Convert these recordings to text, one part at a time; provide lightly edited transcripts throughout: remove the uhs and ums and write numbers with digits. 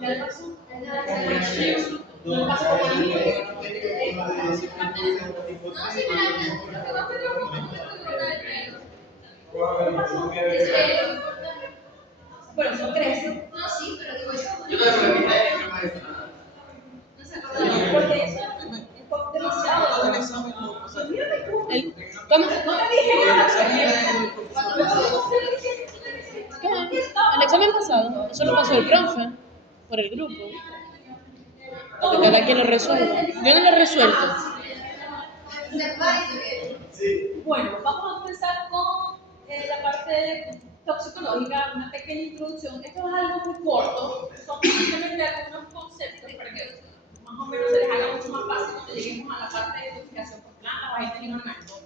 Ya le pasó. No le pasó como a mí. No, sí, mira, lo que va a tener un poco de cortar el pelo. ¿Qué pasó? Bueno, son 13. No, sí, pero digo yo. Yo también me quité y no me dice nada. No se acordaba. Porque eso es demasiado. Un examen, o sea, ¿Cómo? No te dije nada. ¿Qué? El examen pasado, eso lo pasó el profe por el grupo. Que cada quien lo resuelva. Yo no lo he resuelto. Bueno, vamos a empezar con la parte toxicológica, una pequeña introducción. Esto es algo muy corto, son simplemente algunos conceptos para que más o menos se les haga mucho más fácil cuando lleguemos a la parte de intoxicación por plantas o agentes inorgánicos.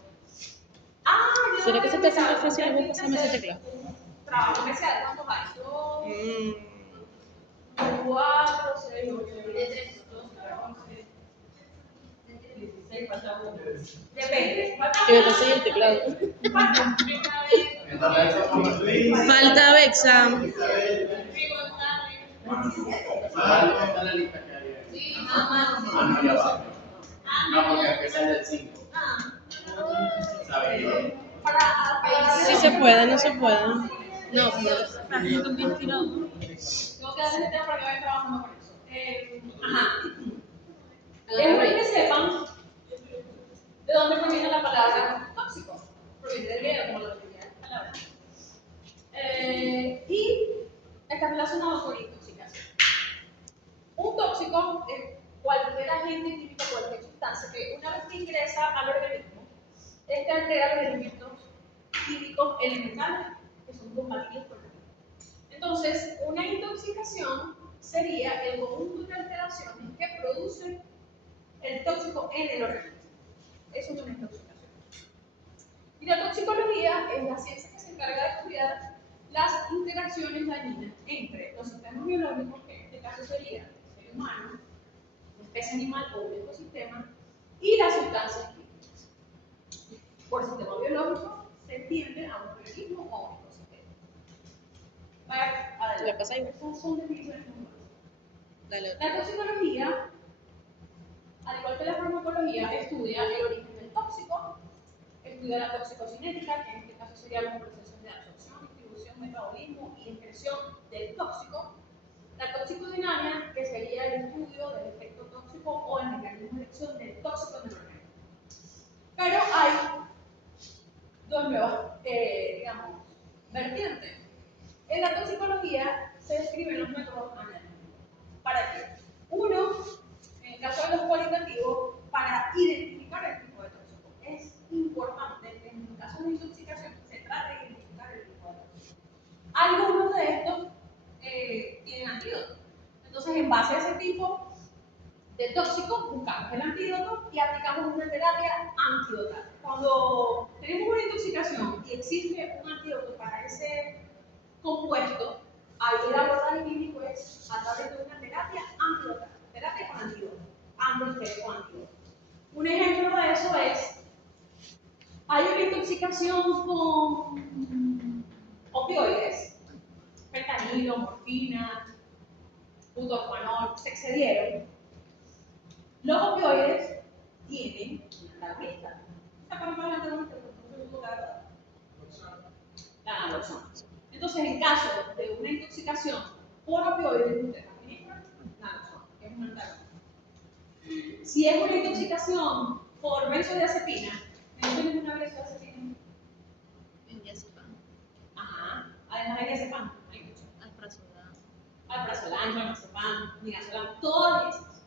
¿Será que se te hace más fácil a vos pasarme ese teclado? Trabajo especial, ¿cuántos hay? 2, 4, 6, 8, 9, 16, falta uno. Depende. Que me pasé el teclado. Falta Bexa. Está la lista que hay. No, ya va. No, porque empieza del 5. ¿Sabes? Si se puede, no se puede. No, pero esta gente es bien tirado. Tengo que darle tiempo para que vayan trabajando con eso. Es bueno que sepan de dónde proviene la palabra tóxico. Proviene del griego, como la mayoría de las palabras. Y está relacionado con intoxicación. Un tóxico es cualquier agente químico, cualquier sustancia que una vez que ingresa al organismo, altera los elementos químicos elementales que son compatibles con el organismo. Entonces, una intoxicación sería el conjunto de alteraciones que produce el tóxico en el organismo. Eso es una intoxicación. Y la toxicología es la ciencia que se encarga de estudiar las interacciones dañinas entre los sistemas biológicos, que en este caso sería el ser humano, una especie animal o un ecosistema, y las sustancias químicas. Por sistema biológico se entiende a un organismo o a un ecosistema. Vaya, adelante. ¿La pasa ahí? Estas son definiciones muy buenas. Dale. La toxicología, al igual que la farmacología, estudia el origen del tóxico, estudia la toxicocinética, que en este caso serían los procesos de absorción, distribución, metabolismo y excreción del tóxico. La toxicodinámica, que sería el estudio del efecto tóxico o el mecanismo de acción del tóxico en el organismo. Pero hay dos nuevas, digamos, vertientes. En la toxicología se describen los métodos analíticos. ¿Para qué? Uno, en el caso de los cualitativos, para identificar el tipo de tóxico. Es importante que en el caso de intoxicación se trate de identificar el tipo de tóxico. Algunos de estos tienen antídoto. Entonces, en base a ese tipo de tóxico, buscamos el antídoto y aplicamos una terapia antidotal. Cuando tenemos una intoxicación y existe un antídoto para ese compuesto, ahí el abordaje clínico es a través de una terapia antidotal, terapia con antídoto, ambos con antídoto. Un ejemplo de eso es, hay una intoxicación con opioides, fentanilo, morfina, butorfanol, se excedieron. Los opioides tienen un antagonista. ¿Se acuerdan cuál es el antagonista? La naloxona. Entonces, en caso de una intoxicación por opioides, usted administra naloxona, que es un antagonista. Si es una intoxicación por benzodiazepina, ¿no tienes una benzodiazepina? En diazepam. Ajá. Además hay diazepam, hay mucho. Alprazolam, clonazepam, midazolam, todas esas.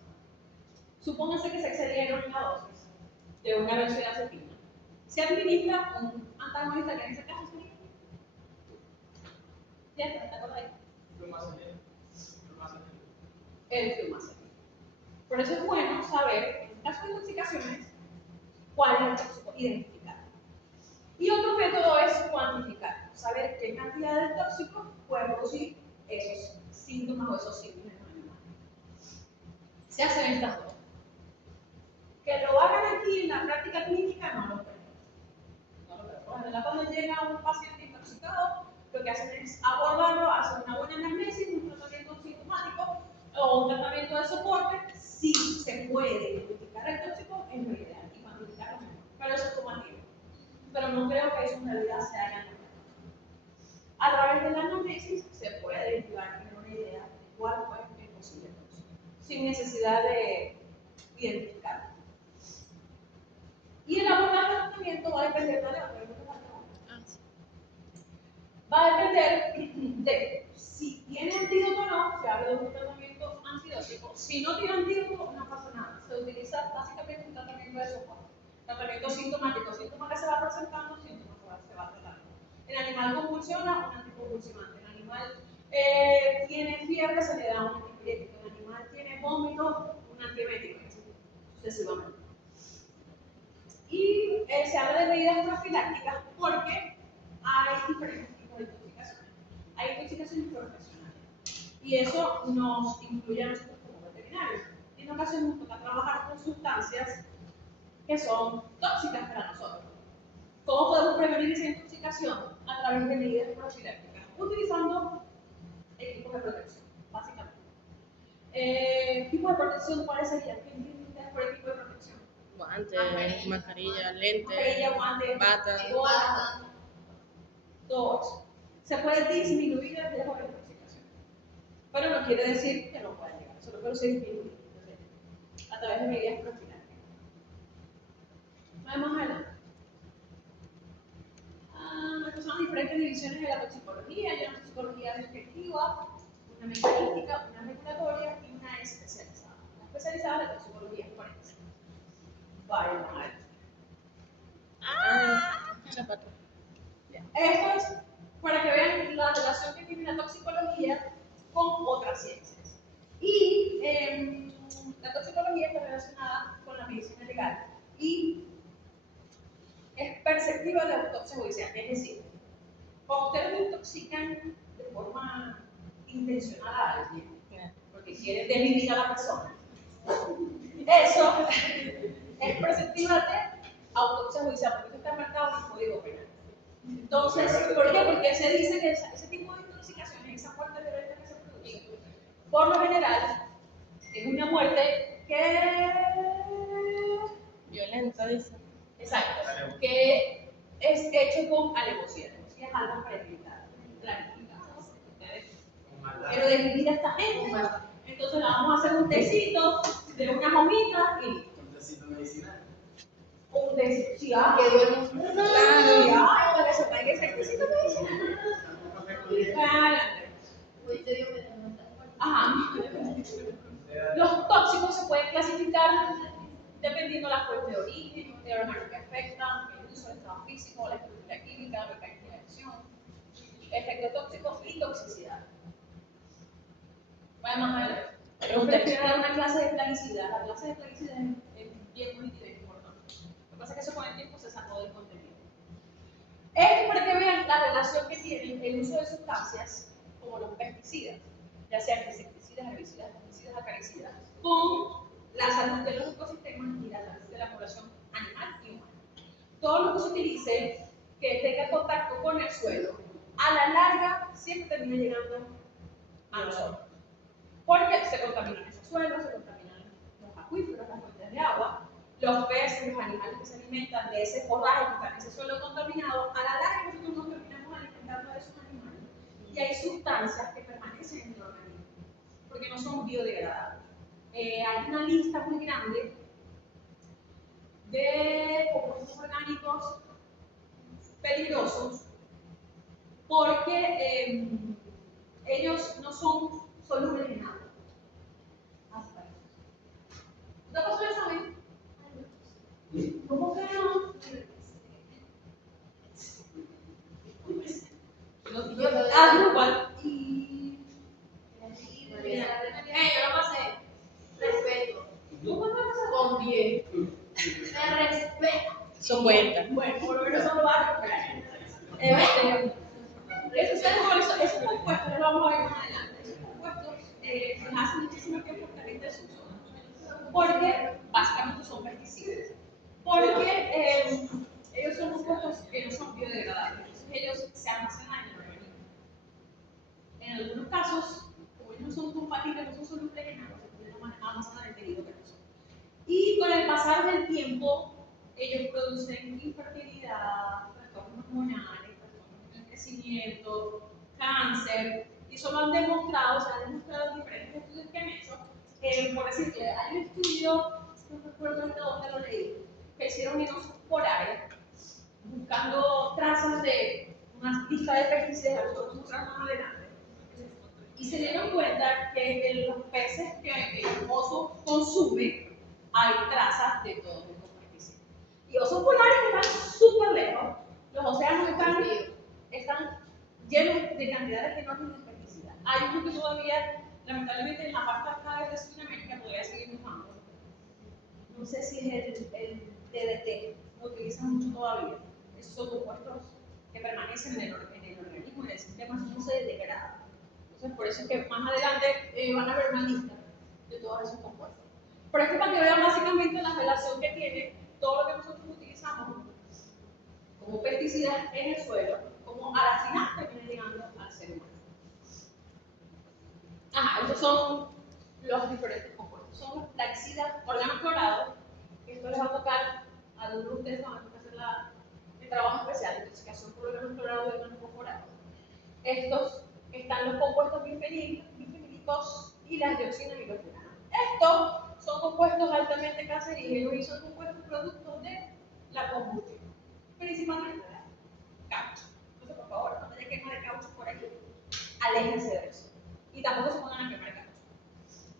Supóngase que se excedieron la dosis de una benzodiazepina. Se administra un antagonista que en ese caso sería. ¿Ya está? ¿Te acuerdas ahí? El flumazenil. Por eso es bueno saber, en caso de intoxicaciones, cuál es el tóxico, identificar. Y otro método es cuantificar, saber qué cantidad de tóxico puede producir esos síntomas o esos signos en los animales. Se hacen estas dos. Que lo hagan aquí en la práctica clínica no lo creo. No lo creo. Por cuando llega un paciente intoxicado, lo que hacen es abordarlo, hacen una buena anamnesis, un tratamiento sintomático si se puede identificar el tóxico, es lo ideal y cuantificarlo mejor. Pero eso es como activo. Pero no creo que eso en realidad se haga en la práctica. A través del análisis se puede ayudar a tener una idea de cuál fue el posible tóxico, sin necesidad de identificarlo. Y el abordaje del tratamiento va a depender de la va a depender de si tiene antídoto o no, se habla de un tratamiento antibiótico. Si no tiene antídoto, no pasa nada. Se utiliza básicamente un tratamiento de soporte. Tratamiento sintomático, síntomas que se va presentando, síntomas que se va tratando. El animal convulsiona, un anticonvulsivante. El animal tiene fiebre, se le da un antipirético. El animal tiene vómito, un antiemético, sucesivamente. Y se habla de medidas profilácticas porque hay diferentes tipos de intoxicaciones. Hay intoxicaciones profesionales. Y eso nos incluye a nosotros como veterinarios. Y en ocasiones nos toca trabajar con sustancias que son tóxicas para nosotros. ¿Cómo podemos prevenir esa intoxicación? A través de medidas profilácticas, utilizando equipos de protección, básicamente. ¿Tipo de protección cuáles serían? ¿Qué entienden ustedes por equipo de protección? Guantes, mascarilla, lentes, Mascarilla, guantes, bata. botas, todos. Se puede disminuir el riesgo de intoxicación, pero no quiere decir que no pueda llegar, solo puede ser disminuido a través de medidas profilácticas. Vamos adelante. Estas son diferentes divisiones de la toxicología. Hay una toxicología descriptiva, una mecanística, una regulatoria y una especializada. La especializada es la toxicología forense. Vamos a ver. Zapato. Esto es para que vean la relación que tiene la toxicología con otras ciencias. Y la toxicología está relacionada con la medicina legal y es perceptiva de autopsia judicial, es decir, cuando ustedes intoxican de forma intencionada a alguien, porque quieren desvivir a la persona, eso es perceptiva de autopsia judicial, porque eso está marcado en el Código Penal. Entonces, ¿por qué? Porque se dice que ese tipo de intoxicaciones, esa muerte violenta que se produce, por lo general, es una muerte que... Violenta, dice. Exacto, que es hecho con alevosía. Alevosía es algo premeditado, planificado. Quiero desvivir a esta gente, entonces le vamos a hacer un tecito de unas hojitas y Un tecito medicinal. un tecito, sí, que duerme para que se pague ese tecito medicinal. Ajá. Los tóxicos se pueden clasificar dependiendo de la fuente de origen, de órganos que afectan, el uso del estado físico, la estructura química, la mecánica de acción, efecto tóxico y toxicidad. Vamos a ver. Prefiero dar una clase de plagicidad. La clase de plagicidad es bien positiva y importante. Lo que pasa es que eso con el tiempo se sacó del contenido. Esto para que vean la relación que tiene el uso de sustancias como los pesticidas, ya sean insecticidas, herbicidas, fungicidas, acaricidas, con la salud de los ecosistemas y la salud de la población animal y humana. Todo lo que se utilice que tenga contacto con el suelo, a la larga siempre termina llegando a nosotros. Porque se contaminan esos suelos, se contaminan los acuíferos, las fuentes de agua, los peces, los animales que se alimentan de ese forraje que está en ese suelo contaminado, a la larga nosotros nos terminamos alimentando de esos animales. Y hay sustancias que permanecen en el organismo, porque no son biodegradables. Hay una lista muy grande de compuestos orgánicos peligrosos porque ellos no son solubles en agua. ¿Te pasó el examen? ¿Cómo que no? Igual. Y... yo lo pasé. Respeto. ¿Tú cuánto pasas? Con 10. Me respeto. Son cuentas. Bueno, por lo menos son varios. Esos compuestos, no lo vamos a ver más adelante. Esos compuestos nos hacen muchísimo tiempo también de su uso. Porque básicamente son pesticidas. Porque ellos son compuestos que no son biodegradables. Entonces ellos se almacenan en el organismo. En algunos casos, como ellos no son compatibles, no son solubles en agua, se pueden Amazon malentendido que no son. Y con el pasar del tiempo, ellos producen infertilidad, trastornos hormonales, trastornos del crecimiento, cáncer, y eso lo han demostrado, se han demostrado en diferentes estudios que han hecho. Por decirle, hay un estudio, no recuerdo dónde lo leí, que hicieron en osos polares, buscando trazas de una lista de pesticidas, que vamos a mostrar más adelante. Y se dieron cuenta que en los peces que el oso consume hay trazas de todos estos pesticidas. Y osos polares que están súper lejos, los océanos están llenos de cantidades enormes de pesticidas. Hay uno que todavía, lamentablemente, en la parte acá de Sudamérica podría seguir usando. No sé si es el DDT, lo utilizan mucho todavía. Esos son compuestos que permanecen en el organismo y en el sistema, no se degradan. Entonces, por eso es que más adelante van a ver una lista de todos esos compuestos. Pero es que para que vean básicamente la relación que tiene todo lo que nosotros utilizamos como pesticidas en el suelo, como a la final termina llegando al ser humano. Estos son los diferentes compuestos. Son los plaguicidas organoclorados. Esto les va a tocar a algunos de ustedes, van a hacer el trabajo especial, intoxicación por organoclorados y organoclorados. Estos están los compuestos bifenílicos y las dioxinas y los furanos. Estos son compuestos altamente cancerígenos y son compuestos productos de la combustión, principalmente de caucho. Entonces, por favor, no haya quema de caucho por aquí, aléjense de eso. Y tampoco se pongan a quemar caucho,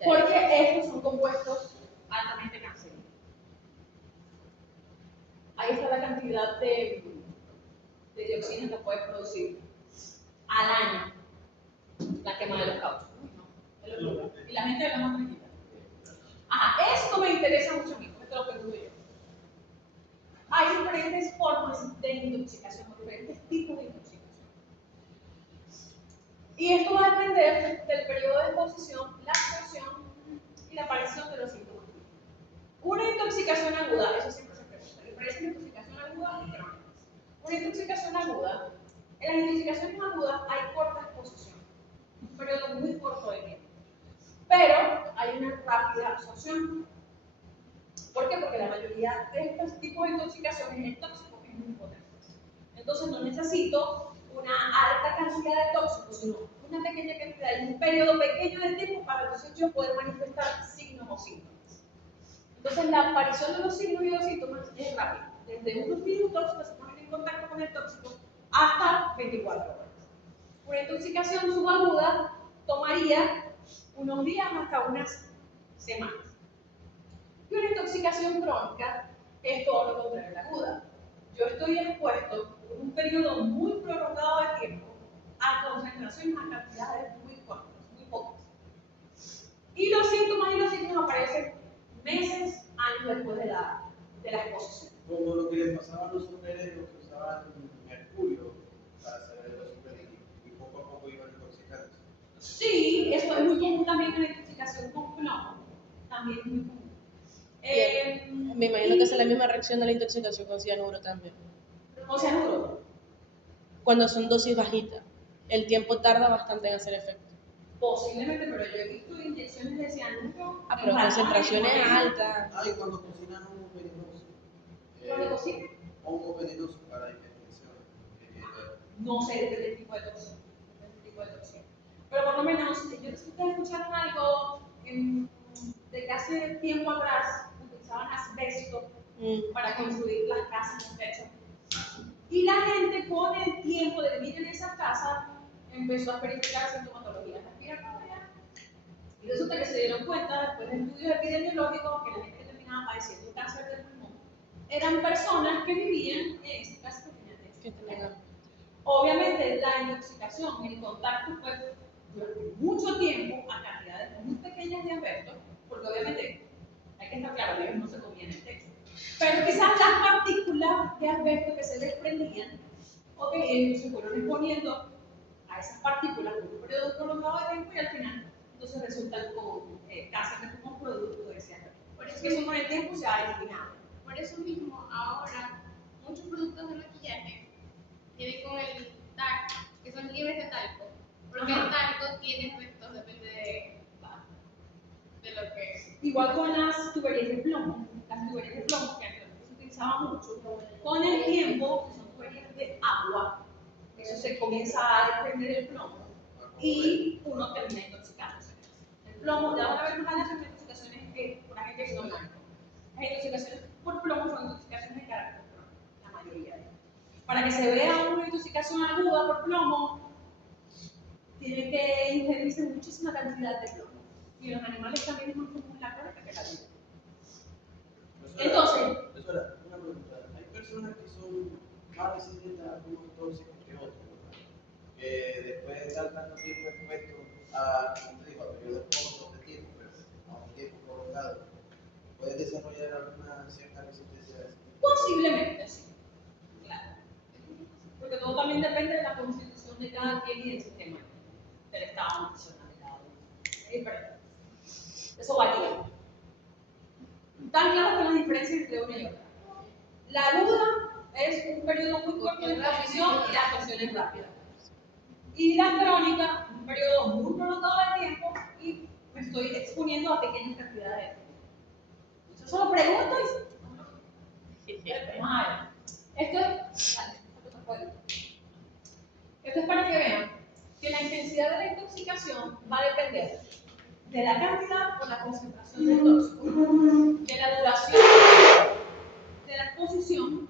porque estos son compuestos altamente cancerígenos. Ahí está la cantidad de dioxinas que puede producir al año la quema de los cauchos. Y la gente de la más tranquila. Esto me interesa mucho a mí, porque esto lo pregunto yo. Hay diferentes formas de intoxicación, diferentes tipos de intoxicación. Y esto va a depender del periodo de exposición, la absorción y la aparición de los síntomas. Una intoxicación aguda, eso siempre se pregunta, ¿le parece una intoxicación aguda y crónica? Una intoxicación aguda, en las intoxicaciones agudas hay corta exposición, un periodo muy corto de tiempo, pero hay una rápida absorción. ¿Por qué? Porque la mayoría de estos tipos de intoxicaciones, el tóxico es muy potente. Entonces no necesito una alta cantidad de tóxicos, sino una pequeña cantidad y un periodo pequeño de tiempo para entonces yo poder manifestar signos o síntomas. Entonces la aparición de los signos y los síntomas es rápida, desde unos minutos que se ponen en contacto con el tóxico hasta 24 horas. Una intoxicación subaguda tomaría unos días hasta unas semanas. Y una intoxicación crónica es todo lo contrario a la aguda. Yo estoy expuesto por un periodo muy prolongado de tiempo a concentraciones, a cantidades muy cortas, muy pocas. Y los síntomas y los signos aparecen meses, años después de la exposición. Como lo que les pasaba a los superhéroes que usaban mercurio para hacer los superhéroes y poco a poco iban intoxicándose. Sí, eso es muy común también en la intoxicación con plomo. También es muy común. Me imagino que es la misma reacción de la intoxicación con cianuro también. ¿O cianuro? Cuando son dosis bajitas, el tiempo tarda bastante en hacer efecto. Posiblemente, pero yo he visto inyecciones de cianuro. Pero concentraciones altas. Y cuando cocinan hongos venenosos. ¿Cuándo cocinan? Hongos venenosos para hipertensión. No sé de qué tipo de toxina. Pero por lo menos, yo no sé si ustedes escucharon algo de que hace tiempo atrás utilizaban asbesto para construir las casas en techo. Y la gente con el tiempo de vivir en esas casas empezó a experimentar sintomatologías respiratorias. Y resulta que se dieron cuenta, después de estudios epidemiológicos, que la gente que terminaba padeciendo cáncer del pulmón eran personas que vivían en esas casas que tenían techo. Obviamente, la intoxicación, el contacto fue durante mucho tiempo a cantidades muy pequeñas de asbesto, porque obviamente hay que estar claro que ellos no se comían el techo. Pero quizás las partículas de asbesto que se desprendían, ellos se fueron exponiendo a esas partículas por un periodo prolongado de tiempo y al final entonces resultan con cáncer de pulmón producto de ese asbesto. Por eso que con el tiempo se ha eliminado. Por eso mismo, ahora, muchos productos de maquillaje vienen con el talco, que son libres de talco, porque el talco tiene efectos, depende de lo que Igual con las tuberías de plomo. Las tuberías de plomo, que antes se utilizaban mucho, con el tiempo, que son tuberías de agua, eso se comienza a desprender el plomo y uno termina intoxicándose. El plomo, ya van a ver más adelante, son intoxicaciones por agentes inorgánicos. Las intoxicaciones por plomo son intoxicaciones de carácter crónico, la mayoría de ellas. Para que se vea una intoxicación aguda por plomo, tiene que ingerirse muchísima cantidad de plomo. Y en los animales también es más común la crónica que la aguda. Entonces, profesora, una pregunta. Hay personas que son más resistentes a algunos tóxicos que otros, ¿verdad? Que después de estar tanto tiempo expuestos a, como te digo, a periodos cortos de tiempo, pero a un tiempo prolongado, pueden desarrollar alguna cierta resistencia a eso. posiblemente sí. Claro. Porque todo también depende de la constitución de cada quien y del sistema del estado nutricional de cada uno. Es diferente. Eso varía. Tan claras son las diferencias entre una y otra. La aguda es un periodo muy corto de exposición y la absorción es rápida. Y la crónica, un periodo muy prolongado de tiempo y me estoy exponiendo a pequeñas cantidades de tiempo. Yo solo pregunto y vamos a ver. Esto es para que vean que la intensidad de la intoxicación va a depender de la cantidad o la concentración del tóxico, de la duración de la exposición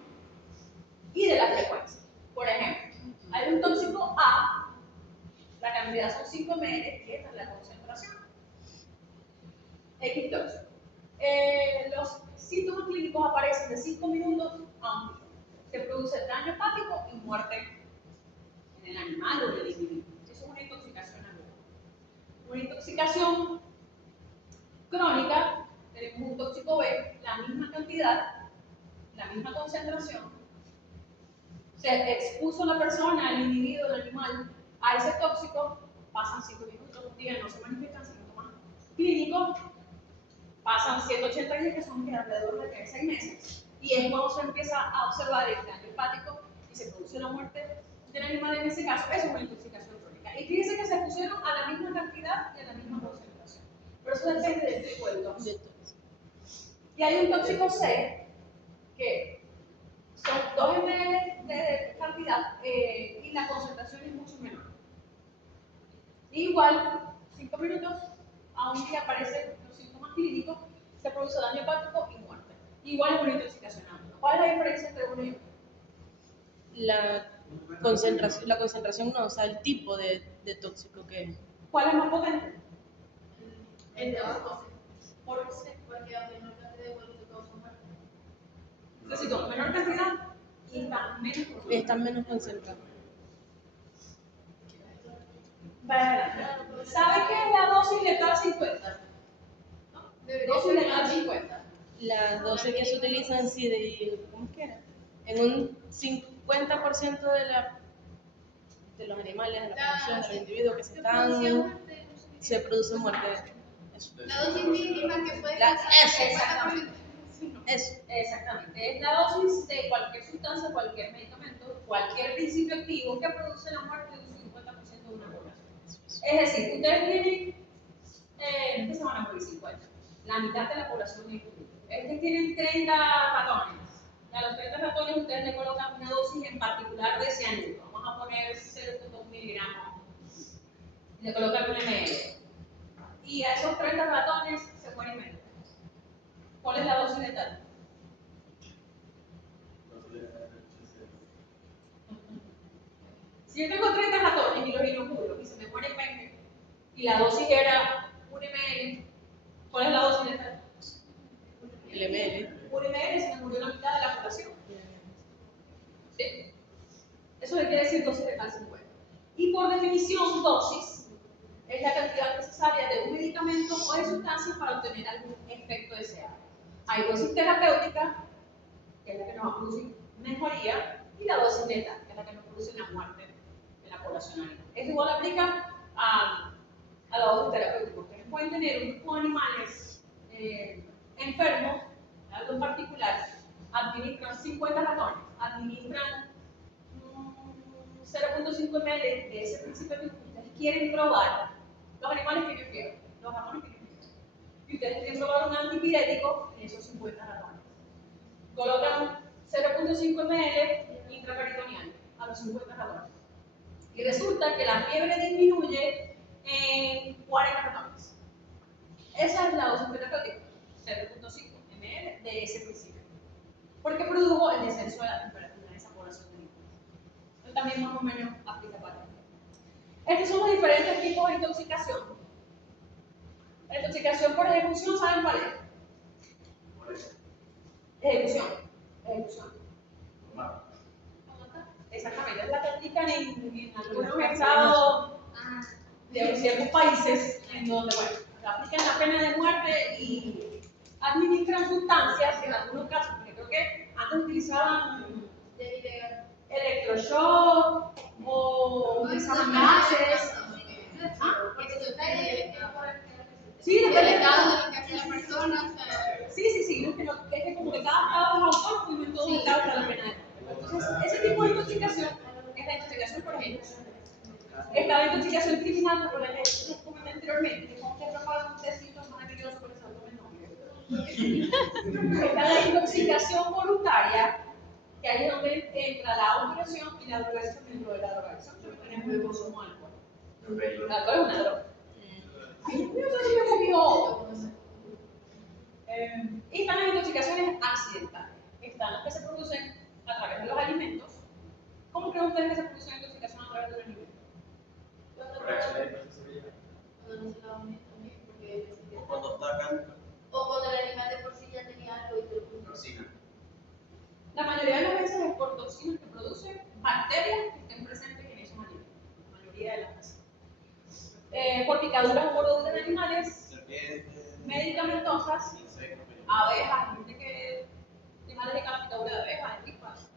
y de la frecuencia. Por ejemplo, hay un tóxico A, la cantidad son 5 ml y esta es la concentración. X tóxico. Los síntomas clínicos aparecen de 5 minutos a un minuto. Se produce daño hepático y muerte en el animal o en el individuo. Eso es una intoxicación aguda. Una intoxicación crónica, tenemos un tóxico B, la misma cantidad, la misma concentración, se expuso la persona, el individuo, el animal, a ese tóxico, pasan 5 minutos, un día no se manifiestan síntomas clínicos, pasan 180 días, que son alrededor de 6 meses, y es cuando se empieza a observar el daño hepático y se produce la muerte del animal en ese caso. Eso es una intoxicación crónica. Y fíjense que se pusieron a la misma cantidad y a la misma concentración. Pero eso depende del tipo de tóxico. Y hay un tóxico C, que son 2 ml de cantidad y la concentración es mucho menor. Igual, 5 minutos a un día aparecen los síntomas clínicos, se produce daño hepático y muerte. Igual es una intoxicación aguda. ¿Cuál es la diferencia entre uno y otro? La concentración no, o sea, el tipo de tóxico que es. ¿Cuál es más potente? El de abajo. Porque Porque a menor cantidad igual te causa muerte. necesito menor cantidad y está menos concentrado. Están menos concentrados. ¿Sabe qué es la dosis letal 50? Dosis letal 50. Las dosis que se utilizan, sí, ¿cómo es que era? En un 50% de los animales, de la población, de los individuos que se produce muerte. Eso. La dosis mínima que puede causar Eso. Exactamente. Es la dosis de cualquier sustancia, cualquier medicamento, cualquier principio activo que produce la muerte de un 50% de una población. Es decir, ustedes tienen, ¿qué se van a morir? 50. La mitad de la población es ustedes tienen 30 ratones. A los 30 ratones ustedes le colocan una dosis en particular de cianuro. Vamos a poner 0.2 miligramos. Le colocan un ml. Y a esos 30 ratones se mueren menos. ¿Cuál es la dosis letal? Si yo tengo 30 ratones y los inoculo y se me mueren 20 y la dosis era 1 ml, ¿cuál es la dosis letal? El ml. 1 ml se me murió la mitad de la población. ¿Sí? Eso le quiere decir dosis letal 50. Y por definición, dosis es la cantidad necesaria de un medicamento o de sustancias para obtener algún efecto deseado. Hay dosis terapéutica, que es la que nos va a producir mejoría, y la dosis letal, que es la que nos produce la muerte de la población animal. Eso igual aplica a la dosis terapéutica. Ustedes pueden tener un grupo de animales enfermos, algo en particular, administran 50 ratones, administran 0.5 ml de ese principio que ustedes quieren probar. Los animales tienen fiebre, los ratones tienen fiebre. Y y ustedes quieren probar un antipirético en esos 50 ratones. Colocan 0.5 ml intraperitoneal a los 50 ratones. Y resulta que la fiebre disminuye en 40 ratones. Esa es la dosis terapéutica, 0.5 ml de ese principio. Porque produjo el descenso de la temperatura en esa población de niños. Esto también más o menos aplica para esto. Estos son los diferentes tipos de intoxicación. La intoxicación por ejecución, ¿saben cuál es? Ejecución. Exactamente, es la que aplican en algunos estados de ciertos países en donde, bueno, aplican la pena de muerte y administran sustancias que en algunos casos, porque creo que antes utilizaban electroshock o utilizaban gases. Sí, depende de cada persona. Sí, es que como que cada estado es autónomo y en todos los estados está la pena de muerte. Entonces, ese tipo de intoxicación es la intoxicación por ejemplo. Está la intoxicación criminal, como les comenté anteriormente, que como que preparan un tecito maravilloso por eso el nombre. Está la intoxicación voluntaria, que ahí es donde entra la autolesión y la drogadicción dentro de la drogadicción. Por ejemplo, el consumo de alcohol. El alcohol es una droga. Y están las intoxicaciones accidentales. Están las que se producen a través de los alimentos. ¿Cómo creen ustedes que se produce una intoxicación a través de los alimentos? Cuando atacan, O cuando el animal de por sí ya tenía algo y te lo cocina. La mayoría de las veces es por toxinas que producen bacterias que estén presentes en esos alimentos. La mayoría de las veces. Por picaduras o mordeduras de animales, Serpientes, medicamentosas, insectos, abejas, gente que tiene alérgica a la picadura de abejas, de pipas.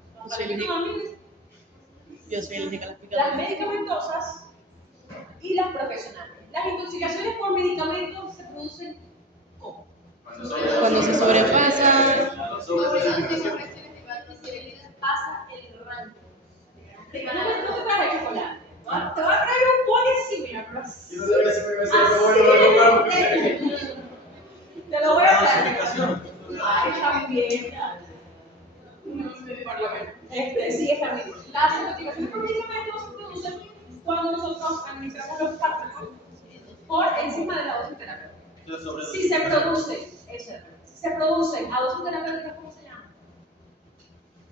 Yo soy alérgica a las Las picaduras. medicamentosas y las profesionales. Las intoxicaciones por medicamentos se producen ¿cómo? Cuando se sobrepasa. Pasa el rango. No te traje chocolate. Te voy a traer un poli similar, pero así. Yo no sabía si me iba a hacer bueno o no, porque te lo voy a traer. clasificación. Ay, está bien. Por lo menos. Sí, está bien. Las intoxicaciones por medicamentos se producen cuando nosotros administramos los fármacos por encima de la dosis terapéutica. Si se producen a dosis terapéuticas, ¿cómo se llama?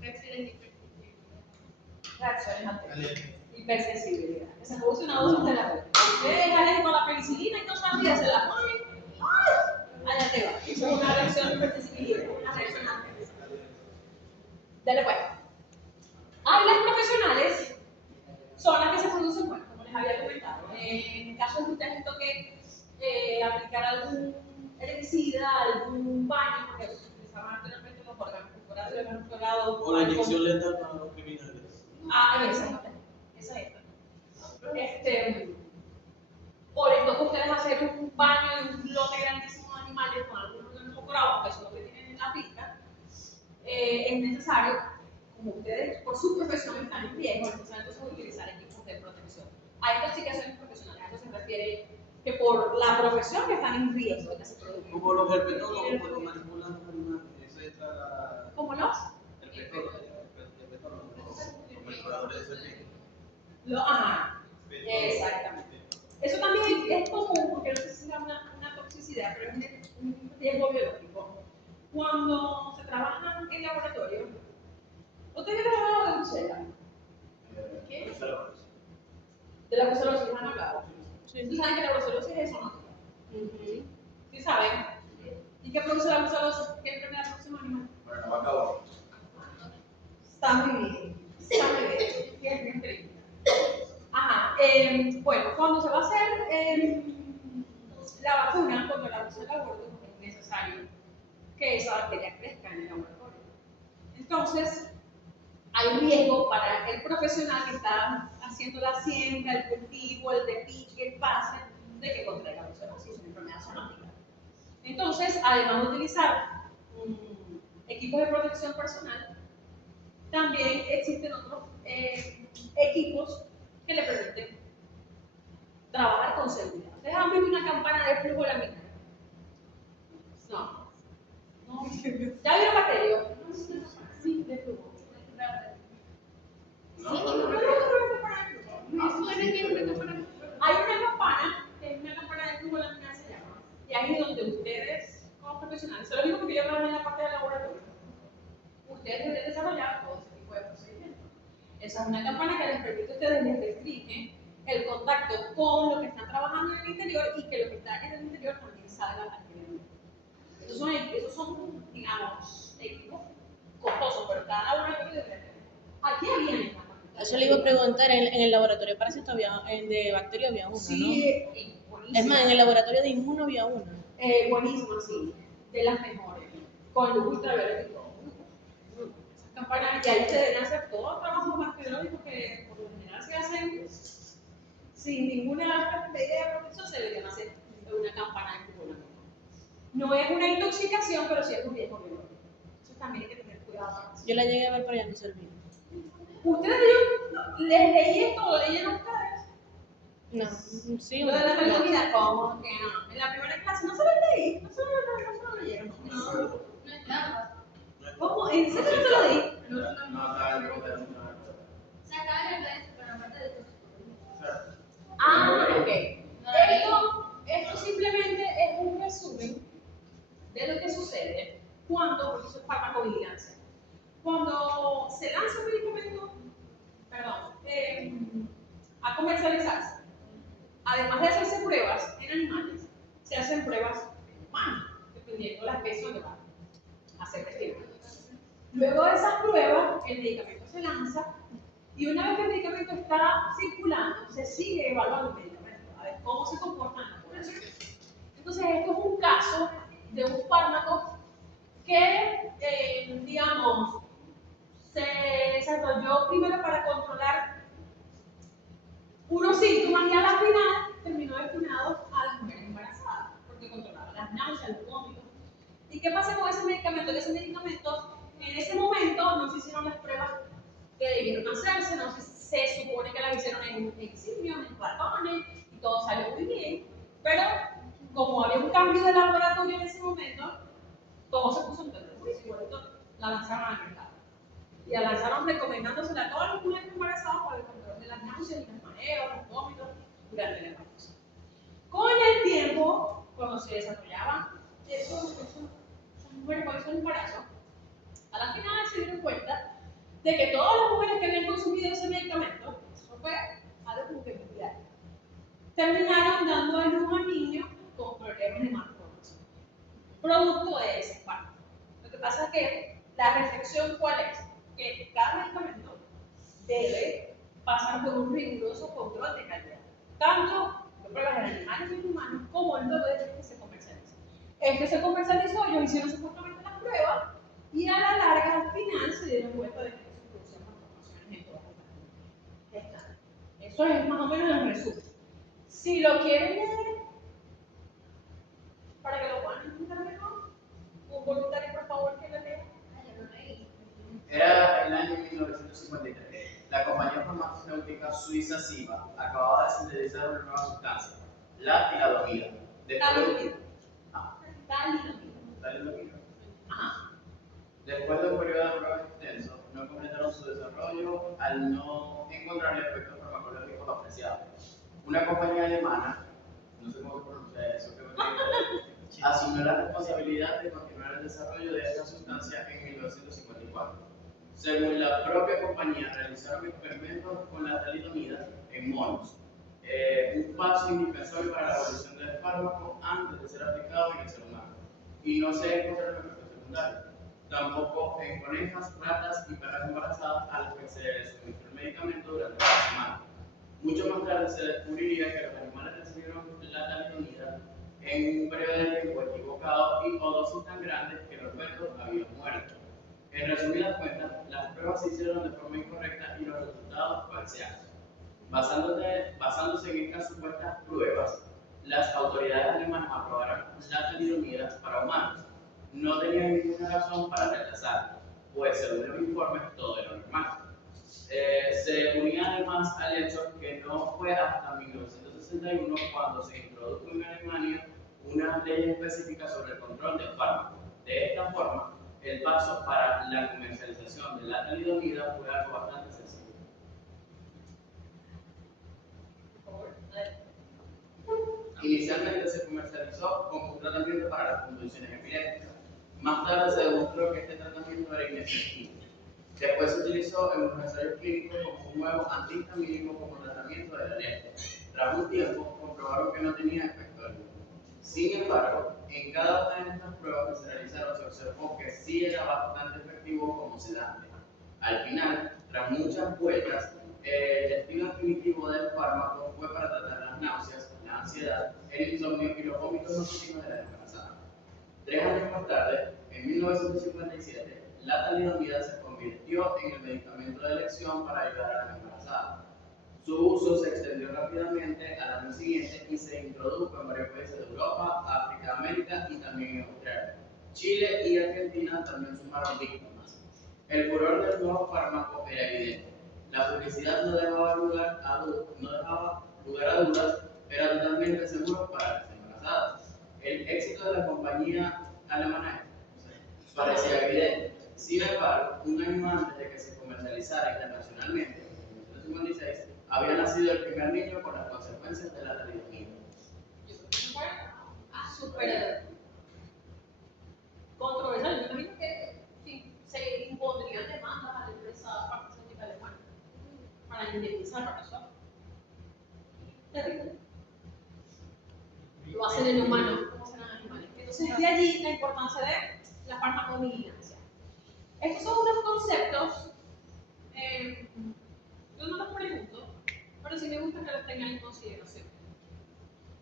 Reacciones adversas. Hipersensibilidad. Que se produce una dosis terapéutica. Ustedes es alérgico a la penicilina y no sabía, se la ponen. ¡Ay! Allá te va. Eso es una reacción de hipersensibilidad, una reacción adversa. Dale pues. Las profesionales son las que se producen, bueno, como les había comentado. En caso de que ustedes les toque aplicar algún herbicida, algún baño, porque se utilizaban anteriormente los órganos corporales, los órganos clorados. O la inyección letal para los criminales. Esa es. O les toca a ustedes hacer un baño de un lote grandísimo de animales con algunos órganos corporados, que son los que tienen en la pista. Es necesario, como ustedes por su profesión están en riesgo, es necesario entonces utilizar equipos de protección. Hay intoxicaciones profesionales, a eso se refiere que por la profesión que están en riesgo de que se produzca. Como los herpetólogos cuando manipulan los animales, eso entra la... ¿Cómo los? Herpetólogos, los manipuladores de serpientes. Exactamente. Eso también es común, porque no sé si es una toxicidad, pero es un riesgo biológico. Cuando se trabaja en laboratorio, ¿ustedes han hablado de brucela? ¿Qué? De la brucelosis han hablado. Sí. ¿Ustedes saben que la brucelosis es zoonótica? ¿Sí saben? ¿Y qué produce la brucelosis? ¿Qué enfermedad produce un animal? Bueno, no acabo. Está muy bien. Está muy bien. ¿Qué es bien triste? Bueno, cuando se va a hacer la vacuna contra la brucela al gordo, es necesario que esa bacteria crezca en el laboratorio. Entonces, hay un riesgo para el profesional que está haciendo la siembra, el cultivo, el depiche, el pase, de que contraiga brucelosis, es una enfermedad zoonótica. Entonces, además de utilizar equipos de protección personal, también existen otros equipos que le permiten trabajar con seguridad. Ustedes han visto una campana de flujo laminar. ¿Ya vieron bacterio? Sí, de flujo. Sí, No, no, no, no, me suena que es una campana. hay una campana, que es una campana de flujo laminar se llama, y ahí es donde ustedes, como profesionales, se lo digo porque yo trabajo en la parte del laboratorio, ustedes deben desarrollar todo ese tipo de procedimientos. Esa es una campana que les permite a ustedes les restringen el contacto con lo que están trabajando en el interior y que lo que está en el interior también salga al exterior. Esos son, digamos, equipos costosos, pero cada laboratorio debe tener. Aquí había esta campana. Eso le iba a preguntar, en el laboratorio de parásitos de bacteria había una, Sí, ¿no? buenísima. Es más, en el laboratorio de inmuno había una. Buenísima, sí, de las mejores, con luz ultravioleta y todo. Esas campanas, y ahí se deben hacer todos los trabajos bacteriológicos que por lo general se hacen sin ninguna medida de protección, se deberían hacer una campana de flujo laminar. No es una intoxicación, pero sí es un riesgo biológico. Eso también hay que tener cuidado con eso. Yo la llegué a ver, pero ya no servía. Ustedes, yo les leí esto, lo leyeron ustedes. No, sí, Lo de la una. fertilidad, ¿cómo que no? En la primera clase no se lo leí, no se lo leyeron. No estaba. ¿Cómo? ¿En serio no se lo di? No, estaba en el Se acaba de hablar de eso, pero aparte de toxicología. Ah, ok. Esto simplemente es un resumen de lo que sucede cuando, porque eso es farmacovigilancia, cuando se lanza un medicamento, a comercializarse, además de hacerse pruebas en animales, se hacen pruebas en humanos, dependiendo de la especie donde va a ser testigo. Luego de esas pruebas, el medicamento se lanza y una vez que el medicamento está circulando, se sigue evaluando el medicamento, a ver cómo se comporta en la población. Entonces, esto es un caso de un fármaco que, digamos, se desarrolló primero para controlar unos síntomas y a la final terminó destinado a las mujeres embarazadas, porque controlaba las náuseas, los vómitos. ¿Y qué pasa con ese medicamento? Que ese medicamento, en ese momento, no se hicieron las pruebas que debieron hacerse, no se supone que las hicieron en simios, en ratones, y todo salió muy bien, pero como había un cambio de laboratorio en ese momento, todo se puso en perjuicio y por eso la lanzaron al mercado. Y la lanzaron recomendándosela a todas las mujeres embarazadas para el control de las náuseas y los mareos, los vómitos durante la embarazo. Con el tiempo, cuando se desarrollaban esas mujeres con esos embarazos, a la final se dieron cuenta de que todas las mujeres que habían consumido ese medicamento, eso fue algo como que mundial, terminaron dando a luz a niños con problemas de malformación, producto de ese fármaco. Lo que pasa es que la reflexión, ¿cuál es? Que cada medicamento debe pasar por un riguroso control de calidad, tanto de pruebas en animales y en humanos, como luego de que se comercializa. Este se comercializó, ellos hicieron supuestamente las pruebas, y a la larga, al final, se dieron cuenta de que eso producía malformaciones en todas las gestantes. Eso es más o menos el resumen. Si lo quieren leer, para que lo puedan entender mejor, un voluntario, por favor, que lo lea. Era el año 1953. La compañía farmacéutica suiza Siva acababa de sintetizar una nueva sustancia, la talidomida. Talidomida. Después de un periodo de pruebas extenso, no completaron su desarrollo al no encontrar el efecto farmacológico apreciado. Una compañía alemana, no sé cómo se pronuncia eso, asumió la responsabilidad de continuar el desarrollo de esta sustancia en 1954. Según la propia compañía, realizaron experimentos con la talidomida en monos, un paso indispensable para la evolución del fármaco antes de ser aplicado en el ser humano. Y no se encontraron efectos secundarios, tampoco en conejas, ratas y perras embarazadas a las que se suministró el medicamento durante la semana. Mucho más tarde se descubriría que los animales recibieron la talidomida en un periodo de tiempo equivocado y o dosis tan grandes que los fetos habían muerto. En resumidas cuentas, las pruebas se hicieron de forma incorrecta y los resultados falseados. Basándose en estas supuestas pruebas, las autoridades alemanas aprobaron la talidomida para humanos. No tenían ninguna razón para rechazarla, pues según los informes todo era normal. Se unía además al hecho que no fue hasta 1961 cuando se introdujo en Alemania una ley específica sobre el control del fármaco, De esta forma, el paso para la comercialización de la talidomida fue algo bastante sencillo. Por favor, adelante. Inicialmente se comercializó como un tratamiento para las convulsiones epilépticas. Más tarde se demostró que este tratamiento era inefectivo. Después se utilizó en los ensayos clínicos como un nuevo antihistamínico como tratamiento de la alergia. Tras un tiempo, comprobaron que no tenía efecto alguno. Sin embargo, en cada una de estas pruebas que se realizaron se observó que sí era bastante efectivo como sedante. Al final, tras muchas vueltas, el destino definitivo del fármaco fue para tratar las náuseas, la ansiedad, el insomnio y los vómitos nocturnos de la embarazada. 3 años más tarde, en 1957, la talidomida se convirtió en el medicamento de elección para ayudar a las embarazadas. Su uso se extendió rápidamente al año siguiente y se introdujo en varios países de Europa, África, América y también en Australia. Chile y Argentina también sumaron víctimas. El furor del nuevo fármaco era evidente. La publicidad no dejaba lugar a dudas, era totalmente seguro para las embarazadas. El éxito de la compañía alemana parecía evidente. Sin embargo, un año antes de que se comercializara internacionalmente, en 1956, había nacido el primer niño con las consecuencias de la talidomida. Yo creo que fue súper controversial. Me imagino que en fin, se impondrían demandas a la empresa farmacéutica alemana para indemnizar por eso. Terrible. Lo hacen en humanos, como serán animales. Entonces, de allí la importancia de la farmacovigilancia. Estos son unos conceptos, yo no los pregunto, pero sí me gusta que los tengan en consideración.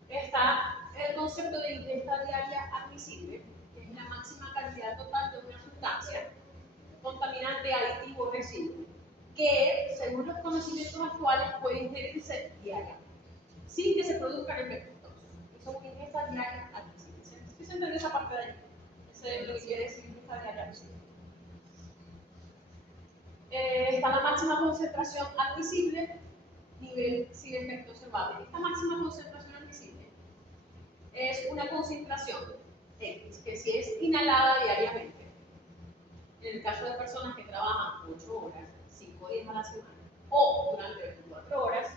Está el concepto de ingesta diaria admisible, que es la máxima cantidad total de una sustancia, contaminante, aditivo o residuo, que según los conocimientos actuales puede ingerirse diariamente, sin que se produzcan efectos tóxicos. Eso es una ingesta diaria admisible. ¿Sí se entiende esa parte de ahí? Eso es lo que quiere decir ingesta diaria admisible. Está la máxima concentración admisible, nivel sin efecto observable. Esta máxima concentración admisible es una concentración X, que si es inhalada diariamente, en el caso de personas que trabajan 8 horas, 5 días a la semana, o durante 24 horas,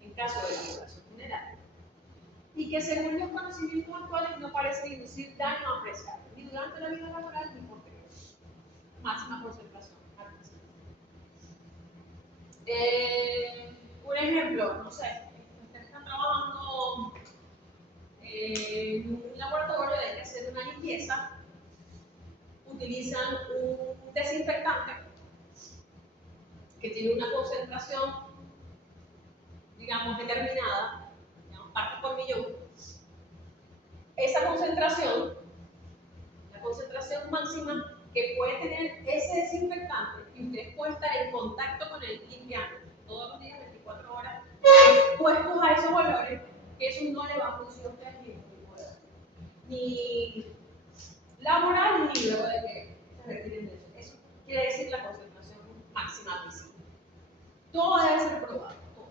en caso de la población vulnerable, y que según los conocimientos actuales no parece inducir daño apreciable, ni durante la vida laboral ni posterior. Máxima concentración admisible. Un ejemplo, no sé, ustedes están trabajando en un laboratorio, hay que hacer una limpieza, utilizan un desinfectante que tiene una concentración, digamos, determinada, digamos, parte por millón. Esa concentración, la concentración máxima que puede tener ese desinfectante, y ustedes pueden estar en contacto con él limpiando todos los días, 24 horas, expuestos a esos olores, que eso no le va a producir a ustedes ningún tipo de daño, ni laboral ni luego de que se retiren de eso. Eso quiere decir la concentración máxima admisible. Todo debe ser probado, todo.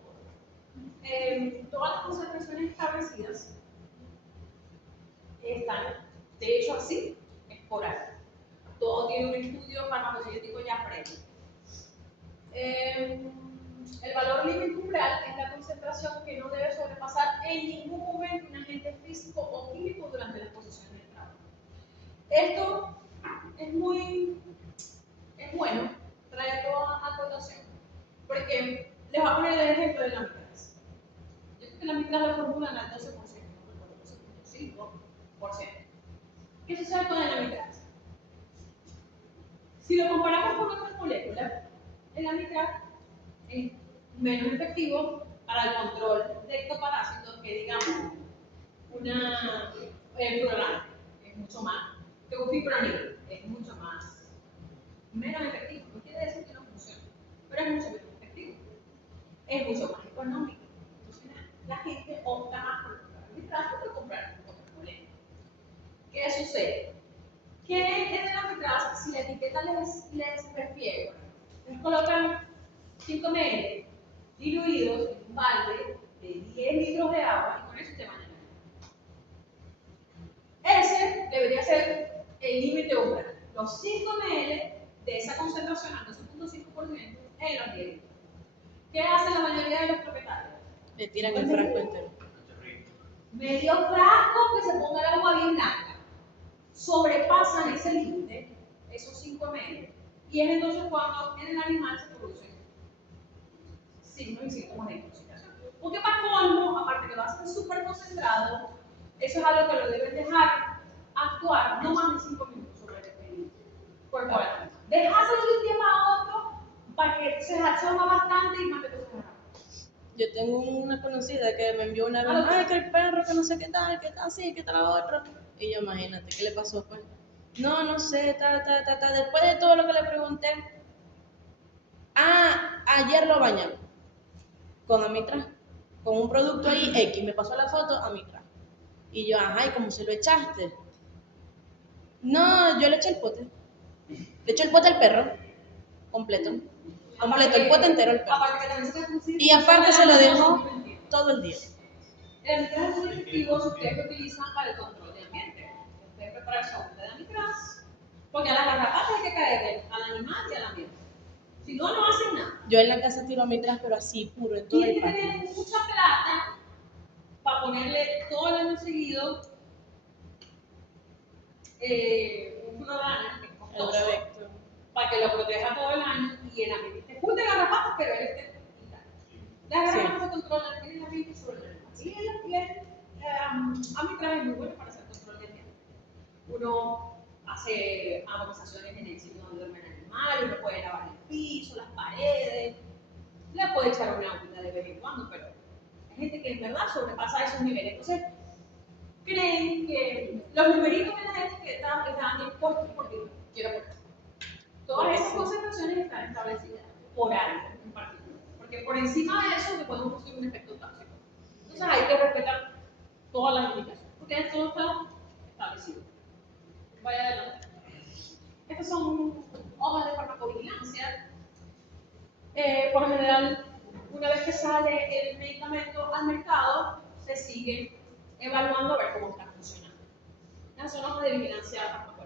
Todas las concentraciones establecidas están, de hecho, así, es por ahí. Todo tiene un estudio farmacocinético ya previo. El valor límite umbral es la concentración que no debe sobrepasar en ningún momento un agente físico o químico durante la exposición del trabajo. Esto es bueno traerlo a colación, porque les voy a poner el ejemplo de la mitraz. Yo creo que la mitraz la formulan al 12%, no 12.5%. ¿Qué sucede con el amitraz? Si lo comparamos con otras moléculas, el amitraz es menos efectivo para el control de ectoparásitos que, digamos, una fluorana, es mucho más, que un fipronil, es mucho más, menos efectivo. No quiere decir que no funcione, pero es mucho menos efectivo. Es mucho más económico. Entonces, la gente opta más por comprar amitraz que por comprar otras moléculas. ¿Qué sucede? Que en el amitraz, si la etiqueta les refiere, les colocan 5 ml diluidos en un balde de 10 litros de agua y con eso te bañan. Ese debería ser el límite los 5 ml de esa concentración al 12.5% en los hielitos. ¿Qué hace la mayoría de los propietarios? Le tiran el frasco entero. Medio frasco que se ponga el agua bien blanca. Sobrepasan ese límite, esos 5 ml. Y es entonces cuando en el animal se producen signos y síntomas de intoxicación. Porque para colmo, aparte que lo hacen súper concentrado, eso es algo que lo deben dejar actuar no más de 5 minutos sobre el expediente corporal. Dejárselo de un tiempo a otro para que se absorba bastante y más de cosas raras. Yo tengo una conocida que me envió una vez, ay, que el perro, que no sé qué tal, que tal así, que tal la otra. Y yo, imagínate, ¿qué le pasó pues? No sé, Después de todo lo que le pregunté, ayer lo bañamos con Amitraz, con un producto ahí X, me pasó la foto Amitraz. Y yo, ajá, ¿y cómo se lo echaste? No, yo le eché el pote. Le eché el pote al perro, completo. Completo, el pote entero al perro. Aparte que también se consigue. Y aparte se lo dejó todo el día. El Amitraz es un efectivo que ustedes utilizan para el control de ambiente. Ustedes preparan su agüita de Amitraz, porque a las garrapatas hay que caerle al animal y al ambiente. Si no, no hacen nada. Yo en la casa tiro Amitraz, pero así, puro, en todo el Tienen que patio. tener mucha plata para ponerle todo el año seguido un fluorana que es El costoso, Bravecto. para que lo proteja todo el año y el ambiente esté full de garrapatas, pero él esté intacto. Las garrapatas se controlan en el ambiente sobre el animal. Y Amitraz es muy bueno para hacer control de ambiente. Uno hace amortizaciones en el sitio donde duerme el animal, uno puede lavar el piso, las paredes, le puede echar una agüita de vez en cuando, pero hay gente que en verdad sobrepasa esos niveles. Entonces, creen que los numeritos de la etiqueta están expuestos porque quiero poner. Todas esas concentraciones están establecidas por algo en particular, porque por encima de eso te puede producir un efecto tóxico. Entonces hay que respetar todas las indicaciones, porque todo está establecido. Vaya adelante. Estas son hojas de farmacovigilancia. Por lo general, una vez que sale el medicamento al mercado, se sigue evaluando a ver cómo está funcionando. Estas son hojas de vigilancia farmacológica.